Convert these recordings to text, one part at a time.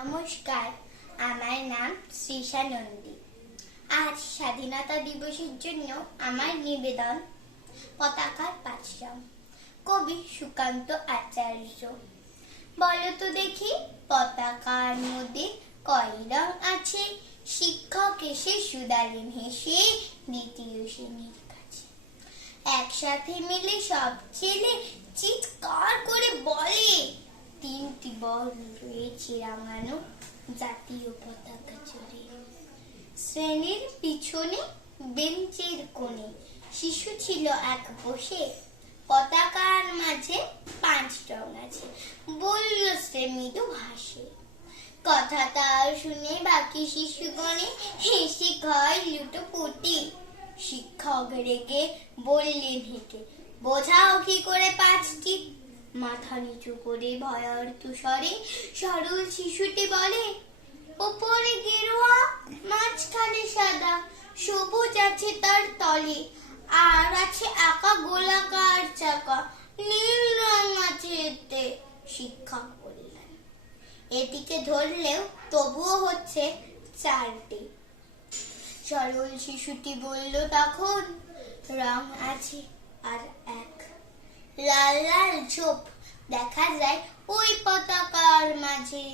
নমস্কার, আমার নাম শ্রীষা নন্দী। আজ স্বাধীনতা দিবসের জন্য আমার নিবেদন পতাকার 5 রং। কবি সুকান্ত আচার্য। বলো তো দেখি, পতাকার মধ্যে কয় রং আছে? শিক্ষক এসে শুধালেন হেসে দ্বিতীয় শ্রেণীর কাছে। একসাথে মিলে সব ছেলে চিৎকার করে বলে, 3টি বর্ণ রয়েছে রাঙানো জাতীয় পতাকা জুড়ে। শ্রেণীর পিছনে বেঞ্চের কোণে শিশু ছিল এক বসে, পতাকার মাঝে 5 রং আছে, বলল সে মৃদু হাসে। কথাটা শুনে বাকি শিশুগণে হেসে খায় লুটোপুটি। শিক্ষক রেগে বললেন হেঁকে, বোঝাও কি করে 5টি? মাথা নিচু করে ভয়ার্ত স্বরে সরল শিশুটি বলে, উপরে গেরুয়া, মাঝখানে সাদা, সবুজ আছে তার তলে, আর আছে আঁকা গোলাকার চাকা, নীল রং আছে এতে। শিক্ষক বললেন, এটিকে ধরলেও তবুও হচ্ছে 4টি। সরল শিশুটি বলল তখন, রং আছে আর এক। লাল লাল ঝোপ দেখা যায় ওই পতাকার মাঝে।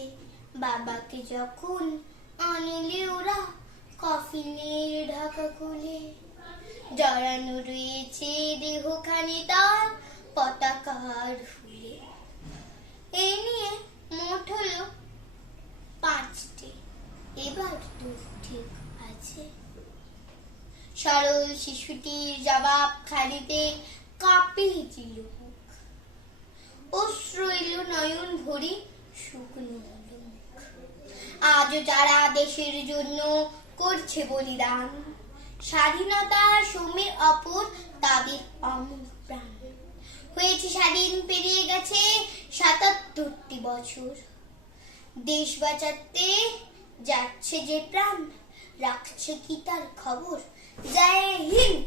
বাবাকে যখন আনলে ওরা কফিনের ঢাকা খুলে, জড়ানো রয়েছে দেহখানি তার পতাকার ফুলে। এই নিয়ে মোট হলো 5টি। এবার তো ঠিক আছে। সরল শিশুটির জবাব খালিতে কাঁপিয়েছিল মুখ, অশ্রু এলো নয়ন ভরে, শুকনো হলো মুখ। আজও যারা দেশের জন্য করছে বলিদান, স্বাধীনতার সমীর অপর তাদের অমর প্রাণ। হয়েছে স্বাধীন, পেরিয়ে গেছে 77টি বছর। দেশ বাঁচাতে যাচ্ছে যে প্রাণ, রাখছে কি তার খবর? জয় হিন্দ।